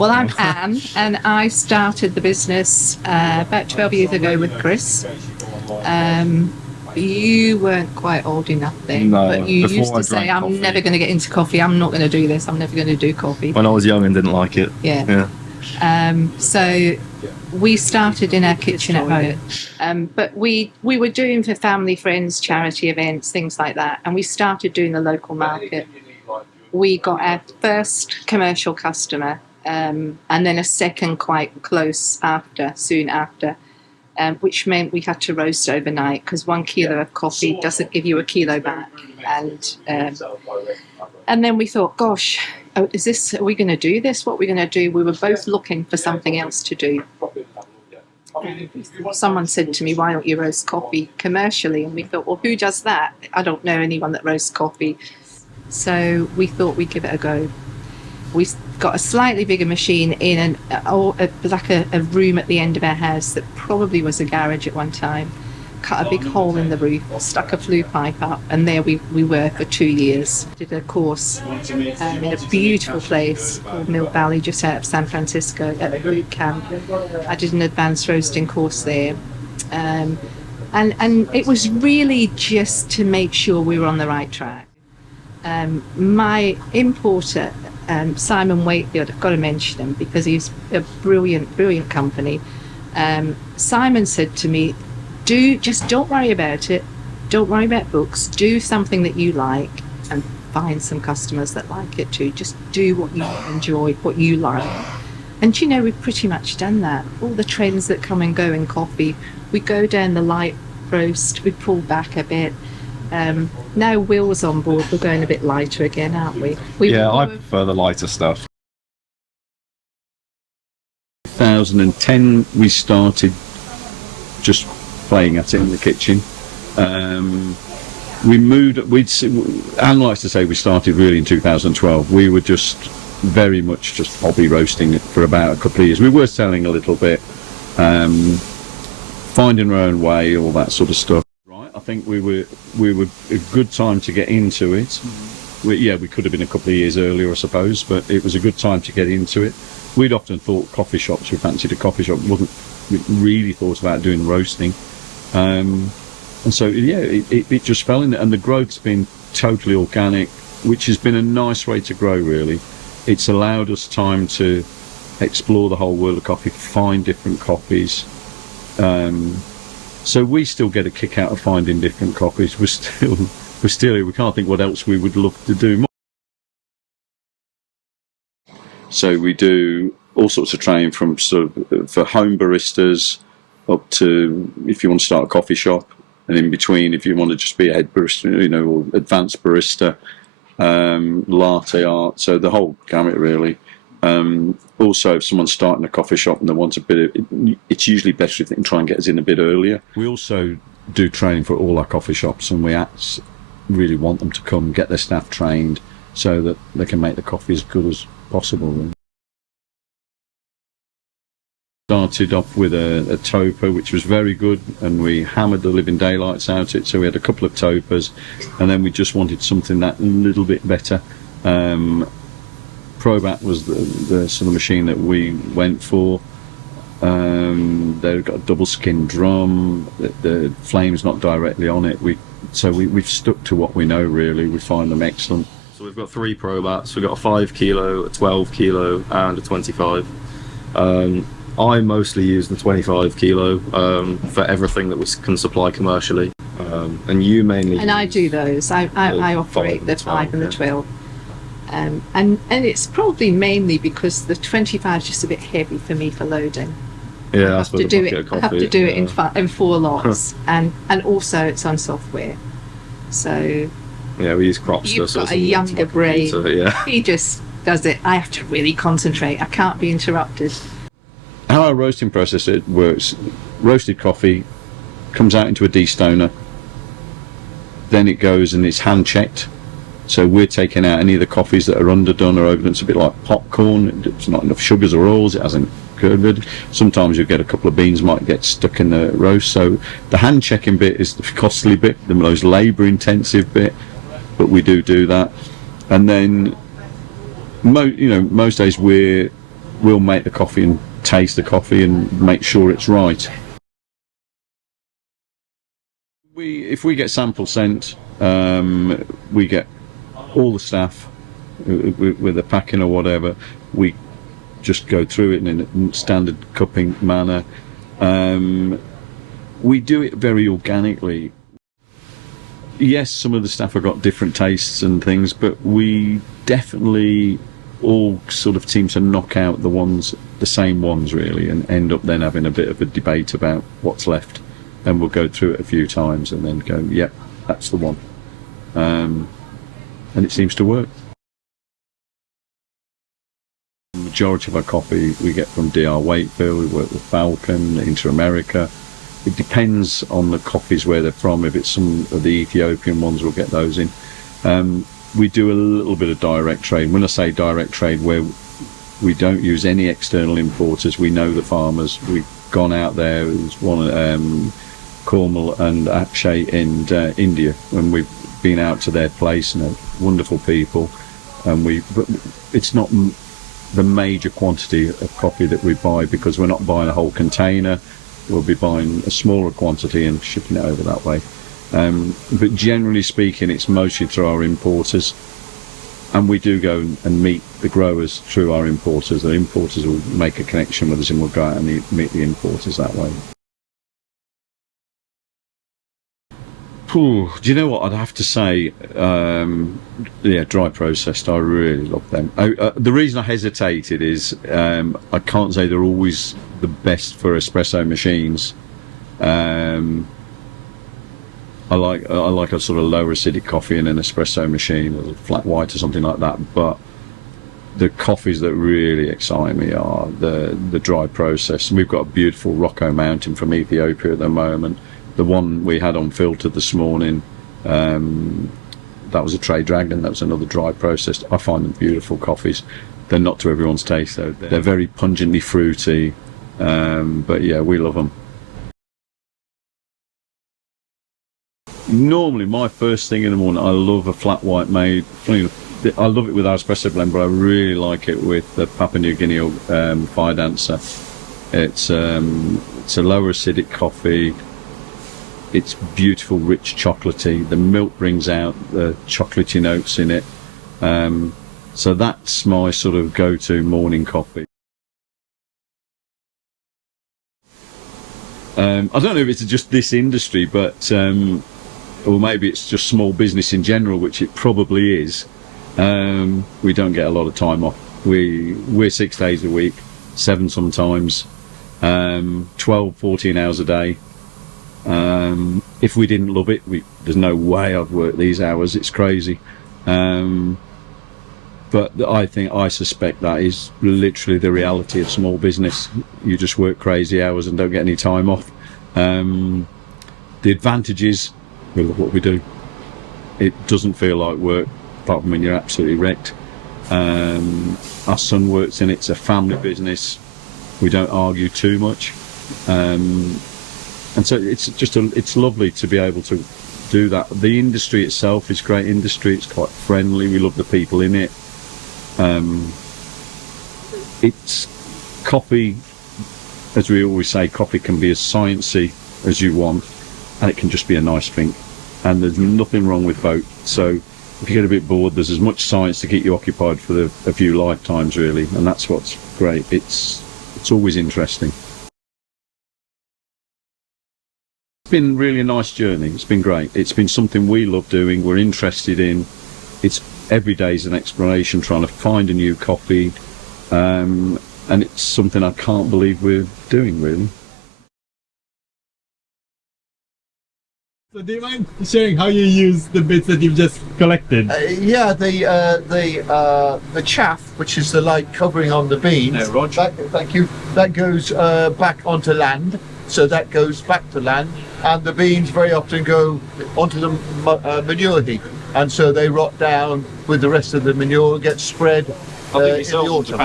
Well, I'm Anne, and I started the business about 12 years ago with Chris. You weren't quite old enough then, but you used to say, I'm never going to get into coffee, I'm not going to do this, I'm never going to do coffee. When I was young and didn't like it. Yeah. So we started in our kitchen at home, but we were doing for family, friends, charity events, things like that, and we started doing the local market. We got our first commercial customer, and then a second quite close after, soon after. Which meant we had to roast overnight because 1 kilo of coffee doesn't give you a kilo back. And then we thought, gosh, are we going to do this? What are we going to do? We were both looking for something else to do. Someone said to me, why don't you roast coffee commercially? And we thought, well, who does that? I don't know anyone that roasts coffee. So we thought we'd give it a go. We got a slightly bigger machine in a room at the end of our house that probably was a garage at one time. Cut a big hole in the roof, stuck a flue pipe up, and there we were for 2 years. Did a course in a beautiful place called Mill Valley, just out of San Francisco, at a boot camp. I did an advanced roasting course there. And it was really just to make sure we were on the right track. My importer, Simon Wakefield, I've got to mention him because he's a brilliant company. Simon said to me, just don't worry about it. Don't worry about books. Do something that you like and find some customers that like it too. Just do what you enjoy, what you like. And we've pretty much done that. All the trends that come and go in coffee, we go down the light roast, we pull back a bit. Now Will's on board, we're going a bit lighter again, aren't we? I prefer the lighter stuff. 2010 we started just playing at it in the kitchen. Anne likes to say we started really in 2012. We were just very much just hobby roasting it for about a couple of years. We were selling a little bit, finding our own way, all that sort of stuff. I think we were a good time to get into it. We could have been a couple of years earlier, I suppose, but it was a good time to get into it. We'd often thought coffee shops, we fancied a coffee shop, wasn't really thought about doing roasting. And so, it just fell in it, and the growth's been totally organic, which has been a nice way to grow, really. It's allowed us time to explore the whole world of coffee, find different coffees. So we still get a kick out of finding different coffees. We're still here. We can't think what else we would love to do. So we do all sorts of training from for home baristas up to if you want to start a coffee shop, and in between if you want to just be a head barista, or advanced barista, latte art. So the whole gamut, really. Also, if someone's starting a coffee shop and they want it's usually better if they can try and get us in a bit earlier. We also do training for all our coffee shops, and we really want them to come get their staff trained so that they can make the coffee as good as possible. Really. Started off with a toper, which was very good, and we hammered the living daylights out it. So we had a couple of topers, and then we just wanted something that a little bit better. Probat was the sort of machine that we went for. They've got a double skin drum. The flame's not directly on it. We've stuck to what we know, really. We find them excellent. So we've got 3 Probats. We've got a 5 kilo, a 12 kilo, and a 25. I mostly use the 25 kilo for everything that we can supply commercially. And you mainly. And I do those. I operate the 5 and the 12. And it's probably mainly because the 25 is just a bit heavy for me for loading. Yeah, I have to do it in 4 lots, and also it's on software. So yeah, we use Cropster. You've got a younger brain. So, yeah. He just does it. I have to really concentrate. I can't be interrupted. How our roasting process works: roasted coffee comes out into a destoner, then it goes and it's hand checked. So we're taking out any of the coffees that are underdone or overdone. It's a bit like popcorn. It's not enough sugars or oils. It hasn't curdled. Sometimes you'll get a couple of beans might get stuck in the roast. So the hand checking bit is the costly bit, the most labour intensive bit, but we do that. And then most days we're we'll make the coffee and taste the coffee and make sure it's right. If we get samples sent, we get all the staff with the packing or whatever. We just go through it in a standard cupping manner. We do it very organically. Yes, some of the staff have got different tastes and things, but we definitely all sort of seem to knock out the same ones really, and end up then having a bit of a debate about what's left. And we'll go through it a few times and then go, yep, that's the one. And it seems to work. The majority of our coffee we get from DR Wakefield. We work with Falcon, Inter-America. It depends on the coffees where they're from. If it's some of the Ethiopian ones, we'll get those in. We do a little bit of direct trade. When I say direct trade, where we don't use any external importers, we know the farmers. We've gone out there. There's one Cornwall and Akshay in India, and we've been out to their place, and they're wonderful people. And but it's not the major quantity of coffee that we buy, because we're not buying a whole container. We'll be buying a smaller quantity and shipping it over that way. But generally speaking, it's mostly through our importers, and we do go and meet the growers through our importers. The importers will make a connection with us, and we'll go out and meet the importers that way. Do you know what I'd have to say? Yeah, dry processed. I really love them. The reason I hesitated is I can't say they're always the best for espresso machines. I like a sort of lower acidic coffee in an espresso machine, or a flat white or something like that. But the coffees that really excite me are the dry process. We've got a beautiful Rocco Mountain from Ethiopia at the moment. The one we had on filter this morning, that was a Trade Dragon. That was another dry processed. I find them beautiful coffees. They're not to everyone's taste though. They're very pungently fruity, but yeah, we love them. Normally, my first thing in the morning, I love a flat white made. I love it with our espresso blend, but I really like it with the Papua New Guinea Fire Dancer. It's a lower acidic coffee. It's beautiful, rich, chocolatey. The milk brings out the chocolatey notes in it. So that's my sort of go-to morning coffee. I don't know if it's just this industry, but or maybe it's just small business in general, which it probably is. We don't get a lot of time off. We're 6 days a week, 7 sometimes, 12, 14 hours a day. If we didn't love it, there's no way I'd work these hours. It's crazy. But I suspect that is literally the reality of small business. You just work crazy hours and don't get any time off. The advantage is we love what we do. It doesn't feel like work, apart from when you're absolutely wrecked. Our son works in it. It's a family business. We don't argue too much. And so it's lovely to be able to do that. The industry itself is great industry. It's quite friendly. We love the people in it. It's coffee, as we always say, coffee can be as sciencey as you want, and it can just be a nice drink. And there's nothing wrong with both. So if you get a bit bored, there's as much science to keep you occupied for a few lifetimes, really. And that's what's great. It's always interesting. It's been really a nice journey. It's been great. It's been something we love doing, we're interested in. It's every day's an exploration, trying to find a new coffee, and it's something I can't believe we're doing, really. So do you mind sharing how you use the bits that you've just collected? Yeah, the chaff, which is the light covering on the beans. No, Roger. Thank you. That goes back onto land, so that goes back to land, and the beans very often go onto the manure heap, and so they rot down with the rest of the manure, get spread in the autumn.